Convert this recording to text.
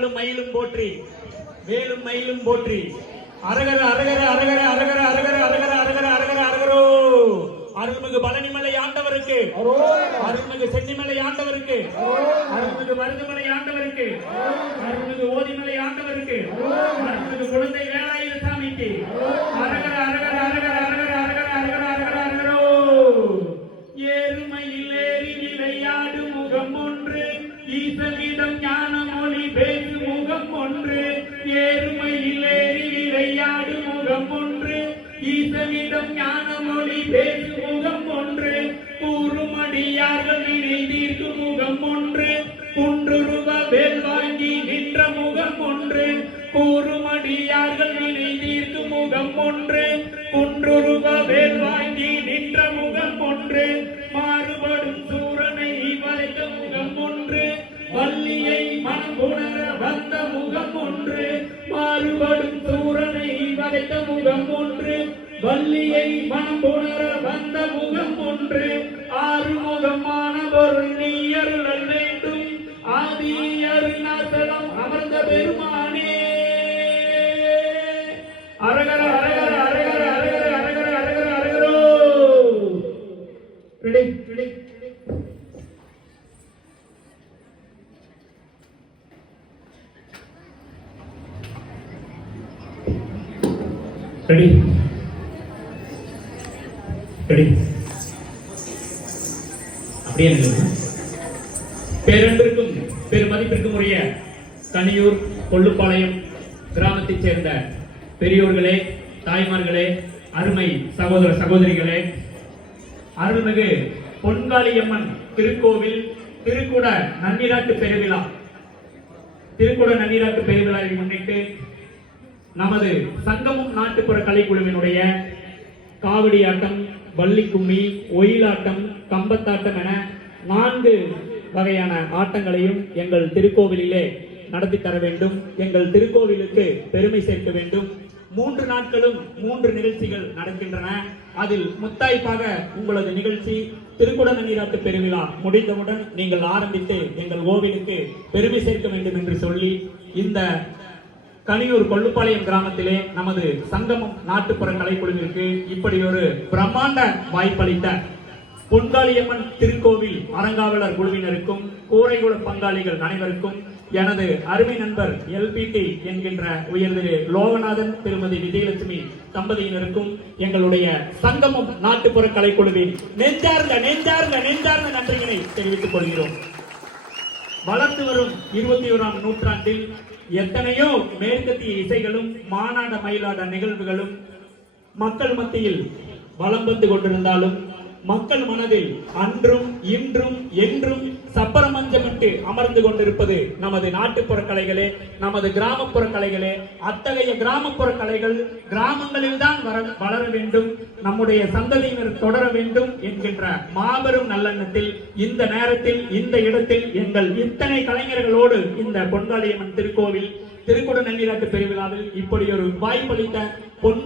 மயிலும் போற்றி. வேலும் மயிலும் போற்றி. அரகர அரகர அரகர அரகர அரகர அரகர அரகர அரகர அரகரோ. அருள்மிகு பழனிமலை ஆண்டவருக்கு. அருள்மிகு சென்னிமலை ஆண்டவருக்கு. அருள்மிகு மருதுமலை ஆண்டவருக்கு. அருள்மிகு ஓதிமலை ஆண்டவருக்கு. அருள்மிகு குழந்தை வேலாயுத சாமிக்கு அரகர அரகர ஈசனிடம் ஞான மொழி பேசு முகம் ஒன்று. கூறுமடியார்கள் இணை தீர்க்கும் முகம் ஒன்று. குன்றுருவ வேல் வாங்கி நின்ற முகம் ஒன்று. கூறுமடியார்கள் இணை தீர்க்கும் முகம் ஒன்று. குன்றுருவ வேல் வாங்கி நின்ற முகம் ஒன்று. மாறுபடும் சூரனை வளைத்த முகம் ஒன்று. வள்ளியை மனம் உணர வந்த முகம் ஒன்று. மாறுபடும் மனதெட்ட முகம் போன்று வள்ளியை மனம் போனாரா? ரெடி. ரெடி. அப்படியே பேரன்பிற்கும் பெருமதிப்பிற்கும் உரிய தனியூர் கொள்ளுப்பாளையம் கிராமத்தைச் சேர்ந்த பெரியோர்களே தாய்மார்களே அருமை சகோதர சகோதரிகளே அருள்மிகு பொன்காளியம்மன் திருக்கோவில் திருக்குட நன்னிராட்டு பெருவிழா. திருக்குட நன்னிராட்டு பெருவிழாவை முன்னிட்டு நமது சங்கமம் நாட்டுப்புற கலைக்குழுவினுடைய காவடி ஆட்டம் வள்ளி கும்மி ஒயிலாட்டம் கம்பத்தாட்டம் என நான்கு வகையான ஆட்டங்களையும் எங்கள் திருக்கோவிலிலே நடத்தி தர வேண்டும். எங்கள் திருக்கோவிலுக்கு பெருமை சேர்க்க வேண்டும். மூன்று நாட்களும் மூன்று நிகழ்ச்சிகள் நடக்கின்றன. அதில் முத்தாய்ப்பாக உங்களது நிகழ்ச்சி திருக்குட நீராட்டு பெருவிழா முடிந்தவுடன் நீங்கள் ஆரம்பித்து எங்கள் கோவிலுக்கு பெருமை சேர்க்க வேண்டும் என்று சொல்லி இந்த கனியூர் கொள்ளுப்பாளையம் கிராமத்திலே நமது சங்கமம் நாட்டுப்புற கலைக்குழுவிற்கு இப்படி ஒரு பிரம்மாண்ட வாய்ப்பளித்த பொன்காளியம்மன் திருக்கோவில் அறங்காவலர் குழுவினருக்கும் கூரைகுல பங்காளிகள் அனைவருக்கும் எனது அருமை நண்பர் எல்பிடி என்கின்ற உயர்திரு லோகநாதன் திருமதி விஜயலட்சுமி தம்பதியினருக்கும் எங்களுடைய சங்கமம் நாட்டுப்புற கலைக்குழுவின் நெஞ்சார்ந்த நெஞ்சார்ந்த நெஞ்சார்ந்த நன்றியினை தெரிவித்துக் கொள்கிறோம். வளர்ந்து வரும் இருபத்தி ஓராம் நூற்றாண்டில் எத்தனையோ மேற்கத்திய இசைகளும் மாநாட மயிலாட நிகழ்வுகளும் மக்கள் மத்தியில் வலம் வந்து கொண்டிருந்தாலும் மக்கள் மனதில் அன்றும் இன்றும் என்றும் சப்பரமஞ்சமிட்டு அமர்ந்து கொண்டிருப்பது நமது நாட்டுப்புற கலைகளே நமது கிராமப்புற கலைகளே. அத்தகைய கிராமப்புற கலைகள் கிராமங்களில் தான் வளர வேண்டும் நம்முடைய சந்ததியினர் தொடர வேண்டும் என்கின்ற மாபெரும் நல்லெண்ணத்தில் இந்த நேரத்தில் இந்த இடத்தில் எங்கள் இத்தனை கலைஞர்களோடு இந்த பொன்காளியம்மன் திருக்கோவில் திருக்குட நன்னீராட்டு பெருவிழாவில் இப்படி ஒரு வாய்ப்பளித்த பொன்